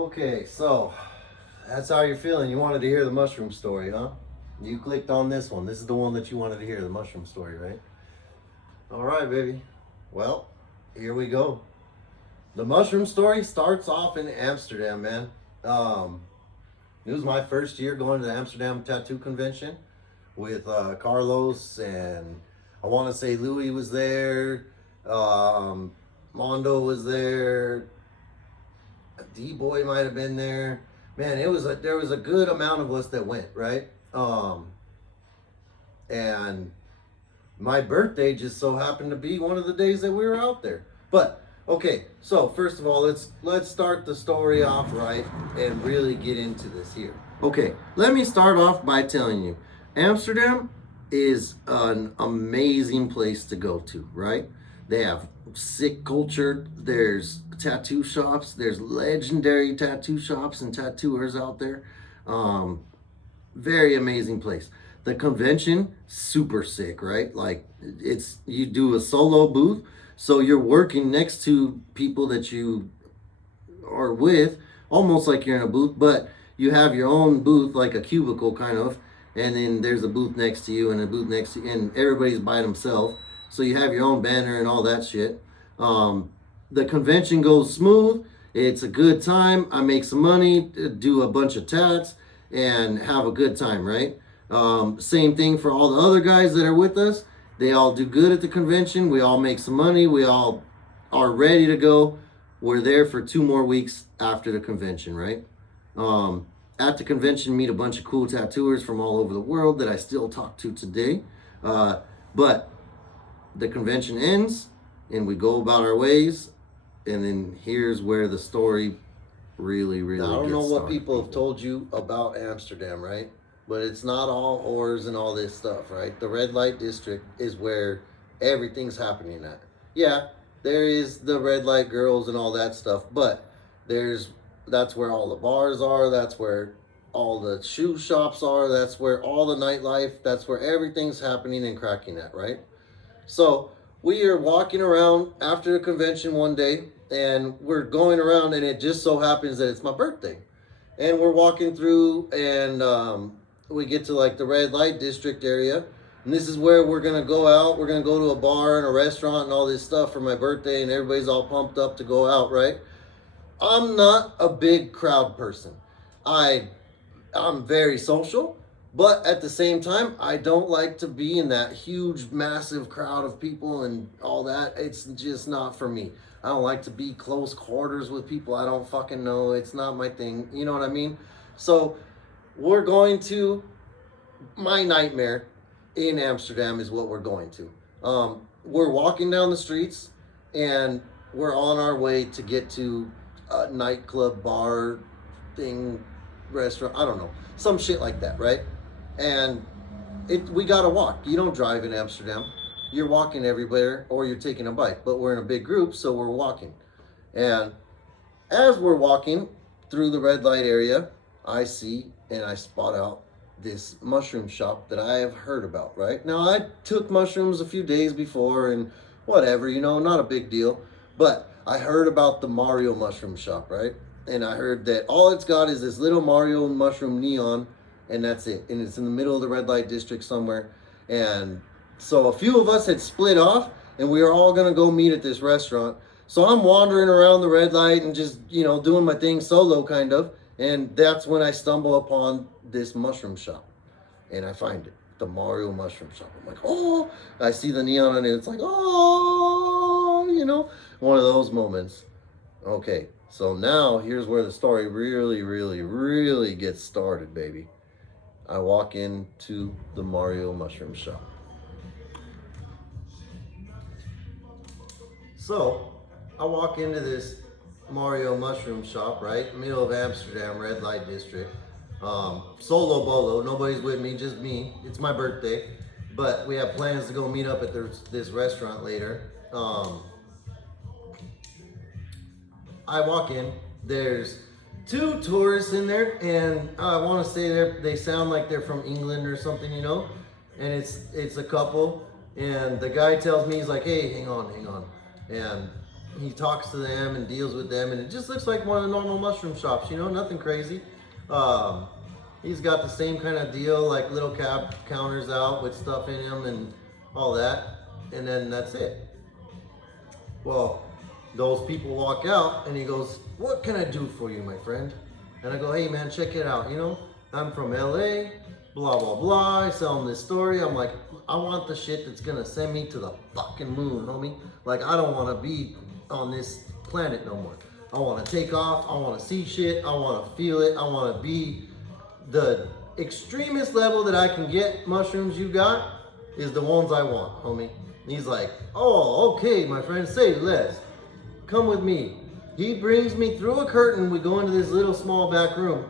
Okay, so that's how you're feeling. You wanted to hear the mushroom story, huh? You clicked on this one. This is the one that you wanted to hear, the mushroom story, right? All right, baby. Well, here we go. The mushroom story starts off in Amsterdam, man. Um, it was my first year going to the Amsterdam Tattoo Convention with Carlos, and I want to say Louis was there. Um, Mondo was there. D Boy might have been there. Man, there was a good amount of us that went, right? And my birthday just so happened to be one of the days that we were out there. But okay, so first of all, let's start the story off right and really get into this here. Okay, let me start off by telling you, Amsterdam is an amazing place to go to, right? They have sick culture. There's tattoo shops. There's legendary tattoo shops and tattooers out there. Um, Very amazing place. The convention, super sick, right? Like it's you do a solo booth, so you're working next to people that you are with, almost like you're in a booth, but you have your own booth, like a cubicle kind of, and then there's a booth next to you and a booth next to you, and everybody's by themselves. So you have your own banner and all that shit. Um, the convention goes smooth. It's a good time. I make some money, do a bunch of tats, and have a good time, right? Same thing for all the other guys that are with us. They all do good at the convention. We all make some money. We all are ready to go. We're there for 2 more weeks after the convention, right? At the convention, meet a bunch of cool tattooers from all over the world that I still talk to today. But the convention ends and we go about our ways. And then here's where the story really I don't know what people have told you about Amsterdam, right? But it's not all whores and all this stuff, right? The red light district is where everything's happening at. Yeah, there is the red light girls and all that stuff, but that's where all the bars are, that's where all the shoe shops are, that's where all the nightlife, that's where everything's happening and cracking at, right? So we are walking around after the convention one day, and we're going around, and it just so happens that it's my birthday. And we're walking through, and we get to like the red light district area. And this is where we're going to go out. We're going to go to a bar and a restaurant and all this stuff for my birthday, and everybody's all pumped up to go out, right? I'm not a big crowd person. I'm very social, but at the same time, I don't like to be in that huge, massive crowd of people and all that. It's just not for me. I don't like to be close quarters with people I don't fucking know. It's not my thing. You know what I mean? So we're going to my nightmare in Amsterdam is what we're going to. We're walking down the streets and we're on our way to get to a nightclub, bar, thing, restaurant. I don't know. Some shit like that, right? And we gotta walk. You don't drive in Amsterdam. You're walking everywhere or you're taking a bike. But we're in a big group, so we're walking. And as we're walking through the red light area, I see and I spot out this mushroom shop that I have heard about, right? Now, I took mushrooms a few days before and whatever, not a big deal. But I heard about the Mario mushroom shop, right? And I heard that all it's got is this little Mario mushroom neon, and that's it. And it's in the middle of the red light district somewhere. And so a few of us had split off, and we were all gonna go meet at this restaurant. So I'm wandering around the red light and just, doing my thing solo kind of. And that's when I stumble upon this mushroom shop. And I find it, the Mario mushroom shop. I'm like, oh, I see the neon on it. It's like, oh, one of those moments. Okay, so now here's where the story really gets started, baby. I walk into the Mario mushroom shop. So I walk into this Mario mushroom shop, right? Middle of Amsterdam, red light district. Solo bolo, nobody's with me, just me. It's my birthday, but we have plans to go meet up at this restaurant later. I walk in, there's 2 tourists in there, and I want to say they sound like they're from England or something, and it's a couple, and the guy tells me, he's like, hey, hang on, and he talks to them and deals with them, and it just looks like one of the normal mushroom shops, you know, nothing crazy. Um, he's got the same kind of deal, like little cab counters out with stuff in them and all that, and then that's it. Well, those people walk out, and he goes, "What can I do for you, my friend?" And I go, "Hey man, check it out, you know, I'm from LA, blah blah blah." I sell him this story. I'm like, I want the shit that's gonna send me to the fucking moon, homie. Like, I don't want to be on this planet no more. I want to take off. I want to see shit. I want to feel it. I want to be the extremist level that I can get. Mushrooms you got is the ones I want, homie. And he's like, "Oh, okay, my friend, say less. Come with me." He brings me through a curtain. We go into this little small back room,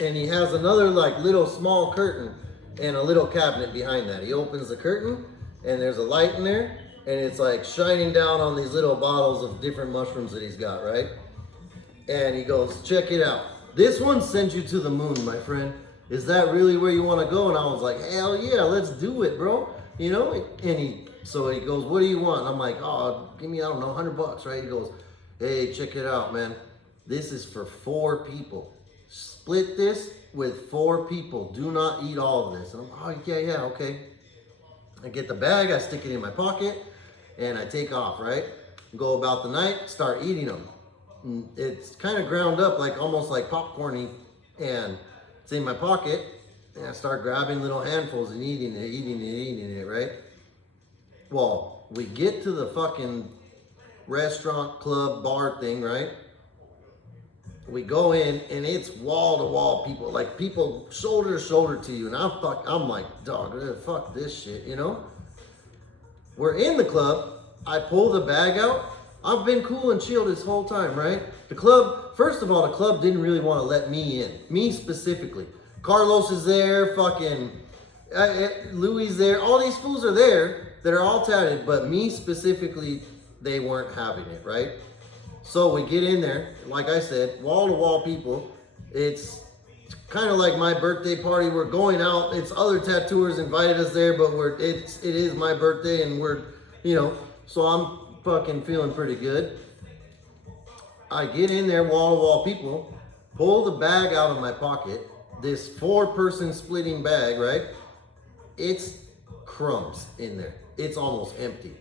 and he has another like little small curtain and a little cabinet behind that. He opens the curtain, and there's a light in there, and it's like shining down on these little bottles of different mushrooms that he's got, right? And he goes, "Check it out. This one sends you to the moon, my friend. Is that really where you want to go?" And I was like, "Hell yeah, let's do it, bro." You know? And he goes, "What do you want?" I'm like, "Oh, give me, I don't know, $100, right?" He goes, "Hey, check it out, man. This is for 4 people. Split this with 4 people. Do not eat all of this." And I'm, "Oh, yeah, okay." I get the bag, I stick it in my pocket, and I take off, right? Go about the night, start eating them. And it's kind of ground up, like almost like popcorny, and it's in my pocket, and I start grabbing little handfuls and eating it, right? Well, we get to the fucking restaurant, club, bar thing, right? We go in, and it's wall to wall people, like people shoulder to shoulder to you, and I'm like, dog, fuck this shit, you know? We're in the club. I pull the bag out. I've been cool and chill this whole time, right? The club, first of all, the club didn't really want to let me in, me specifically. Carlos is there, fucking Louis is there. All these fools are there that are all tatted, but me specifically, they weren't having it, right? So we get in there, like I said, wall to wall people. It's kind of like my birthday party. We're going out. It's other tattooers invited us there, but it is my birthday, and we're, you know, so I'm fucking feeling pretty good. I get in there, wall to wall people, pull the bag out of my pocket. This 4-person splitting bag, right? It's crumbs in there. It's almost empty.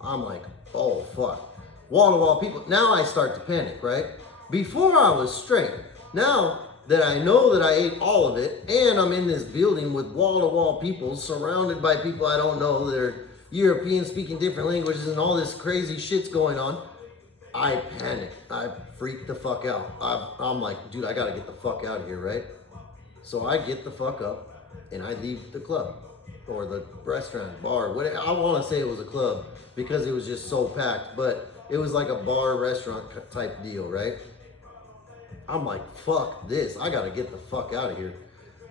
I'm like, oh fuck. Wall to wall people. Now I start to panic, right? Before I was straight. Now that I know that I ate all of it, and I'm in this building with wall to wall people, surrounded by people I don't know that are European, speaking different languages, and all this crazy shit's going on, I panic. I freak the fuck out. I'm like, dude, I gotta get the fuck out of here, right? So I get the fuck up, and I leave the club, or the restaurant, bar, whatever. I want to say it was a club because it was just so packed, but it was like a bar restaurant type deal, right? I'm like, fuck this. I gotta get the fuck out of here.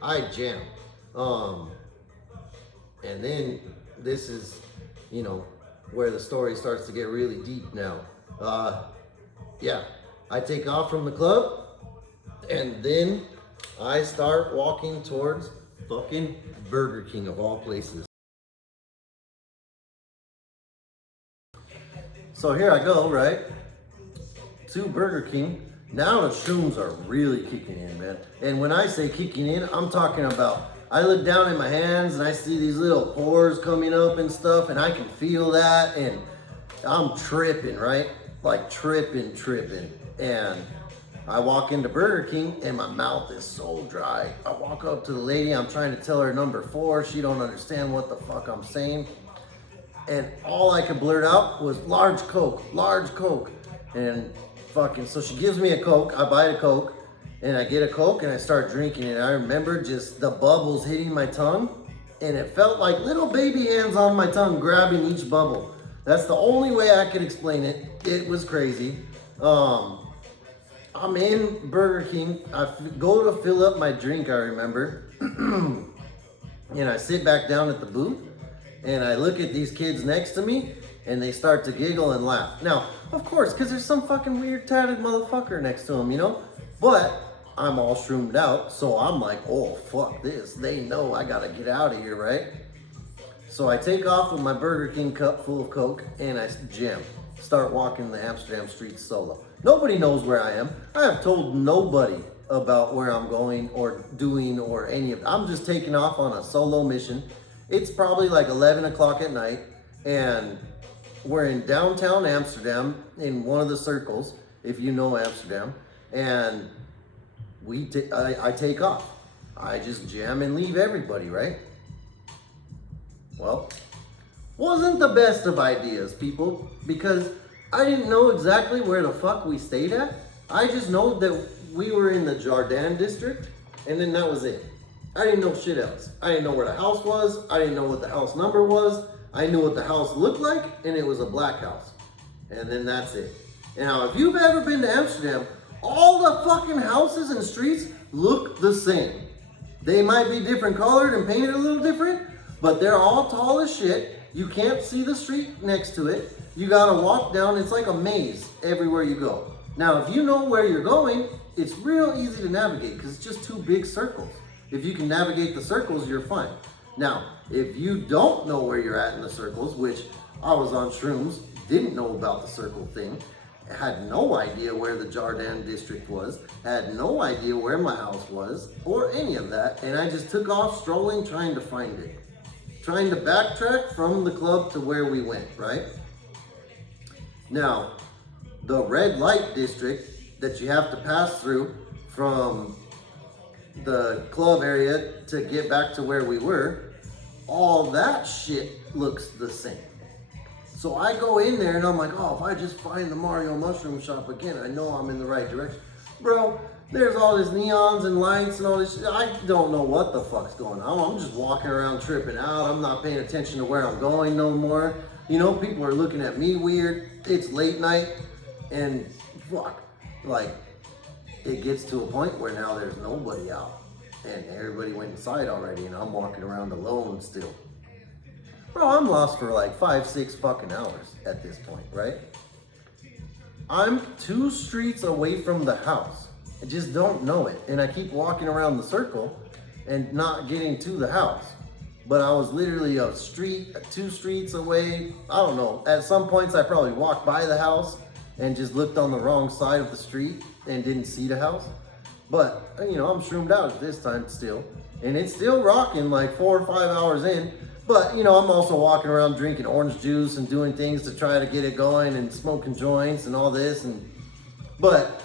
I jam. And then this is, you know, where the story starts to get really deep now. Yeah, I take off from the club, and then I start walking towards fucking Burger King of all places. So here I go, right? To Burger King. Now the shrooms are really kicking in, man. And when I say kicking in, I'm talking about, I look down in my hands and I see these little pores coming up and stuff, and I can feel that, and I'm tripping, right? Like tripping. And I walk into Burger King and my mouth is so dry. I walk up to the lady, I'm trying to tell her number 4. She don't understand what the fuck I'm saying. And all I could blurt out was large Coke. And fucking, so she gives me a Coke, I buy a Coke, and I get a Coke and I start drinking it. I remember just the bubbles hitting my tongue, and it felt like little baby hands on my tongue grabbing each bubble. That's the only way I could explain it. It was crazy. I'm in Burger King. I go to fill up my drink, I remember. And I sit back down at the booth, and I look at these kids next to me, and they start to giggle and laugh. Now, of course, because there's some fucking weird tatted motherfucker next to them, you know? But I'm all shroomed out, so I'm like, oh, fuck this. They know I gotta get out of here, right? So I take off with my Burger King cup full of Coke, and I jam. start walking the Amsterdam streets solo. Nobody knows where I am. I have told nobody about where I'm going or doing or any of it. I'm just taking off on a solo mission. It's probably like 11 o'clock at night, and we're in downtown Amsterdam in one of the circles, if you know Amsterdam, and I take off. I just jam and leave everybody, right? Well, wasn't the best of ideas, people, because I didn't know exactly where the fuck we stayed at. I just know that we were in the Jardin district, and then that was it. I didn't know shit else. I didn't know where the house was. I didn't know what the house number was. I knew what the house looked like, and it was a black house. And then that's it. Now, if you've ever been to Amsterdam, all the fucking houses and streets look the same. They might be different colored and painted a little different, but they're all tall as shit. You can't see the street next to it. You gotta walk down. It's like a maze everywhere you go. Now, if you know where you're going, it's real easy to navigate because it's just two big circles. If you can navigate the circles, you're fine. Now, if you don't know where you're at in the circles, which I was on shrooms, didn't know about the circle thing, had no idea where the Jardin district was, had no idea where my house was, or any of that, and I just took off strolling trying to find it. Trying to backtrack from the club to where we went, right? Now, the red light district that you have to pass through from the club area to get back to where we were, all that shit looks the same. So I go in there and I'm like, oh, if I just find the Mario Mushroom shop again, I know I'm in the right direction. Bro, there's all these neons and lights and all this shit. I don't know what the fuck's going on. I'm just walking around tripping out. I'm not paying attention to where I'm going no more. You know, people are looking at me weird. It's late night and fuck, like it gets to a point where now there's nobody out and everybody went inside already and I'm walking around alone still. Bro, I'm lost for like 5-6 fucking hours at this point, right? I'm 2 streets away from the house. I just don't know it. And I keep walking around the circle and not getting to the house. But I was literally a street, 2 streets away. I don't know. At some points I probably walked by the house and just looked on the wrong side of the street and didn't see the house. But, you know, I'm shroomed out at this time still. And it's still rocking like 4 or 5 hours in. But, you know, I'm also walking around drinking orange juice and doing things to try to get it going and smoking joints and all this. But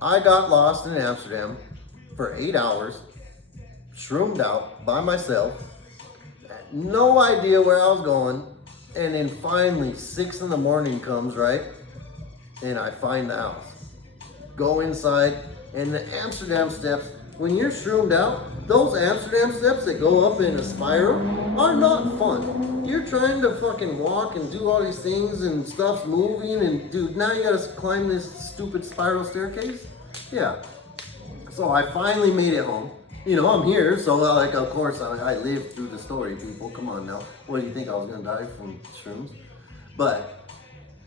I got lost in Amsterdam for 8 hours, shroomed out by myself, had no idea where I was going. And then finally 6 in the morning comes, right? And I find the house. Go inside, and the Amsterdam steps, when you're shroomed out, those Amsterdam steps that go up in a spiral are not fun. You're trying to fucking walk and do all these things and stuff's moving and dude, now you gotta climb this stupid spiral staircase? Yeah. So I finally made it home. You know, I'm here, so like of course I lived through the story, people. Come on now. What do you think I was gonna die from shrooms? But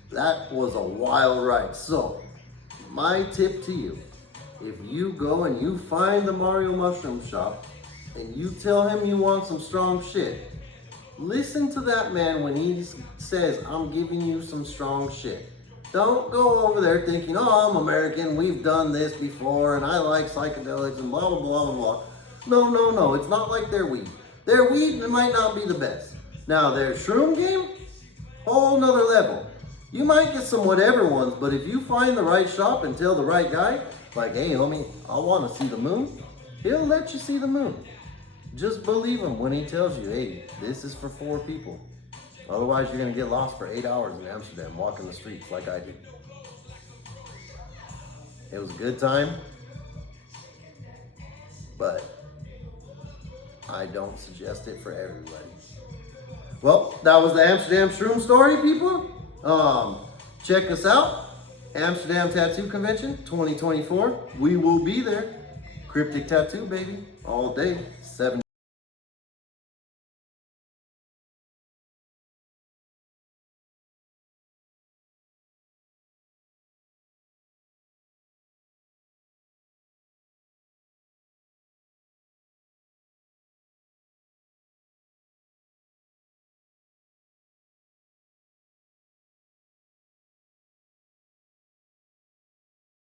that was a wild ride. So my tip to you, if you go and you find the Mario Mushroom shop and you tell him you want some strong shit, listen to that man when he says, I'm giving you some strong shit. Don't go over there thinking, oh, I'm American, we've done this before, and I like psychedelics and blah, blah, blah, blah, blah. No, it's not like their weed. Their weed might not be the best. Now, their shroom game, whole nother level. You might get some whatever ones, but if you find the right shop and tell the right guy, like, hey, homie, I want to see the moon, he'll let you see the moon. Just believe him when he tells you, hey, this is for 4 people. Otherwise, you're going to get lost for 8 hours in Amsterdam walking the streets like I did. It was a good time, but I don't suggest it for everybody. Well, that was the Amsterdam Shroom story, people. Check us out. Amsterdam Tattoo Convention 2024. We will be there. Cryptic tattoo, baby. All day. 7